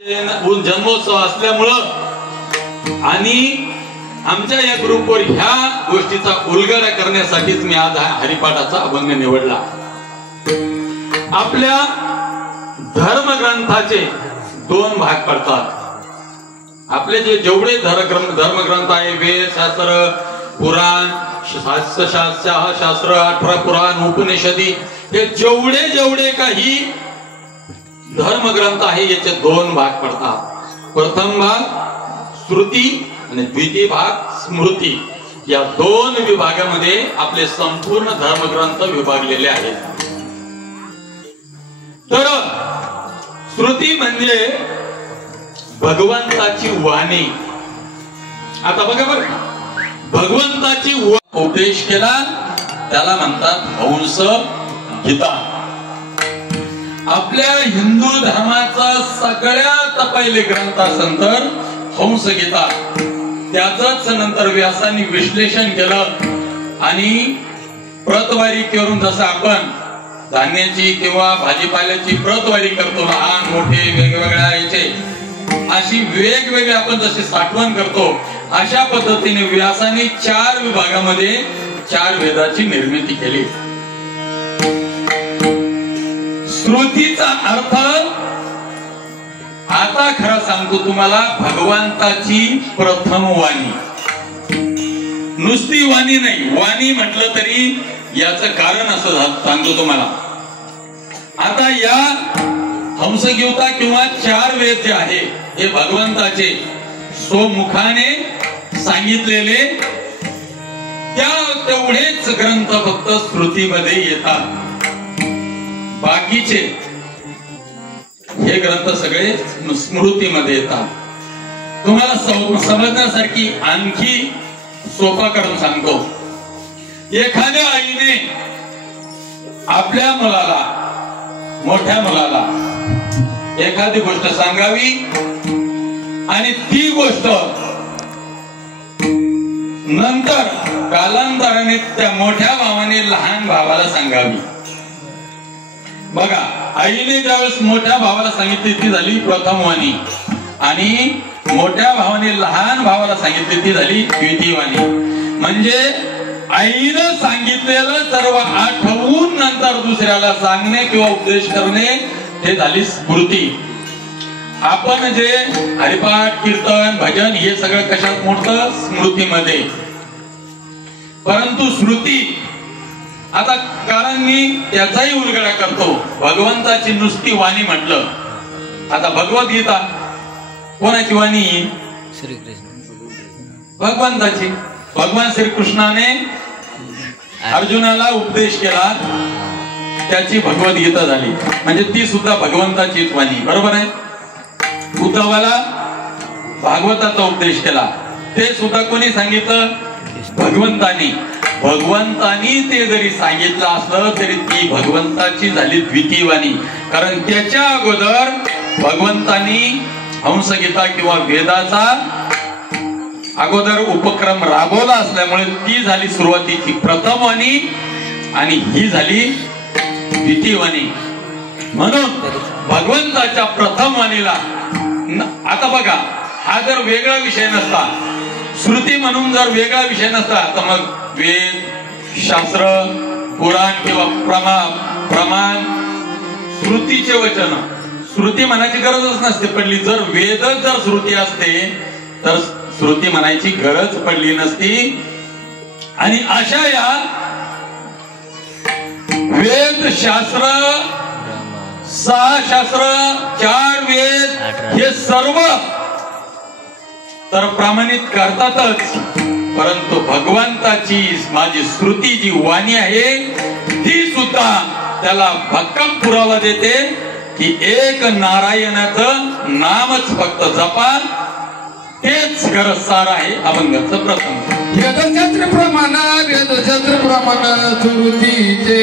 जन्मोत्सव असल्यामुळं आणि आमच्या या ग्रुपवर ह्या गोष्टीचा उलगडा करण्यासाठीच मी आज हरिपाठाचा अभंग निवडला। आपल्या धर्मग्रंथाचे दोन भाग पडतात। आपले जेवढे धर्मग्रंथ आहे, वेद शास्त्र, पुराण, शास्त्र, 18 पुराण, उपनिषदी, हे जेवढे काही धर्मग्रंथ आहे याचे दोन भाग पडतात। प्रथम भाग श्रुती आणि द्वितीय भाग स्मृती। या दोन विभागामध्ये आपले संपूर्ण धर्मग्रंथ विभागलेले आहेत। तर श्रुती म्हणजे भगवंताची वाणी। आता बघा बरं, भगवंताची उपदेश केला त्याला म्हणतात हंस गीता। आपल्या हिंदू धर्माचा सगळ्यात पहिले ग्रंथ नंतर हंस गीता। त्याच नंतर व्यासांनी विश्लेषण केलं आणि प्रतवारी करून, जसं आपण धान्याची किंवा भाजीपाल्याची प्रतवारी करतो, लहान मोठे वेगवेगळ्या याचे, अशी वेगवेगळे आपण जसे साठवण करतो, अशा पद्धतीने व्यासाने 4 विभागामध्ये 4 वेदाची निर्मिती केली। श्रुतीचा अर्थ आता खरं सांगतो तुम्हाला, भगवंताची प्रथम वाणी। नुसती वाणी नाही, वाणी म्हटलं तरी याचं कारण असं सांगतो तुम्हाला। आता या हंसगीता किंवा 4 वेद जे आहे हे भगवंताचे स्वमुखाने सांगितलेले तेवढेच ग्रंथ फक्त श्रुतीमध्ये येतात। बाकीचे हे ग्रंथ सगळे स्मृतीमध्ये येतात। तुम्हाला समजण्यासाठी आणखी सोपा करून सांगतो। एखाद्या आईने आपल्या मुलाला, मोठ्या मुलाला एखादी गोष्ट सांगावी आणि ती गोष्ट नंतर कालांतराने त्या मोठ्या भावाने लहान भावाला सांगावी। बघा, आईने ज्यावेळेस मोठ्या भावाला सांगितली ती झाली प्रथम वाणी, आणि मोठ्या भावाने लहान भावाला सांगितली ती झाली द्वितीय वाणी। म्हणजे आईनं सांगितलेलं सर्व आठवून नंतर दुसऱ्याला सांगणे किंवा उपदेश करणे हे झाली स्मृती। आपण जे हरिपाठ, कीर्तन, भजन हे सगळं कशात मोडतं? स्मृतीमध्ये। परंतु श्रुती, आता कारण मी त्याचाही उलगडा करतो। भगवंताची नुसती वाणी म्हटलं, आता भगवद्गीता कोणाची वाणी? भगवंताची। भगवान श्रीकृष्णाने अर्जुनाला उपदेश केला, त्याची भगवद्गीता झाली, म्हणजे ती सुद्धा भगवंताचीच वाणी, बरोबर आहे। उद्धवाला भागवताचा उपदेश केला, ते सुद्धा कोणी सांगितलं? भगवंतानी। भगवंतानी ते जरी सांगितलं असलं तरी ती भगवंताची झाली द्वितीय वाणी, कारण त्याच्या अगोदर भगवंतानी हंसगीता किंवा वेदाचा अगोदर उपक्रम राबवला असल्यामुळे ती झाली सुरुवातीची प्रथम वाणी आणि ही झाली द्वितीय वाणी। म्हणून भगवंताच्या प्रथम वाणीला, आता बघा, हा जर वेगळा विषय नसता, श्रुती म्हणून जर वेगळा विषय नसता, तर मग वेद, शास्त्र, पुराण किंवा प्रमाण, श्रुतीचे वचन, श्रुती म्हणायची गरजच नसते पडली। जर वेदच जर श्रुती असते तर श्रुती म्हणायची गरज पडली नसती। आणि अशा या वेद, शास्त्र, 6 शास्त्र, 4 वेद हे सर्व तर प्रमाणित करतातच, परंतु भगवंताची माझी श्रुती जी वाणी आहे ती सुद्धा त्याला भक्कम पुरावा देते की एक नारायणाचं नामच फक्त जपा, तेच खरं सार आहे अभंगाचं प्रथम। वेदशास्त्र प्रमाण, वेदशास्त्र प्रमाण, श्रुतीचे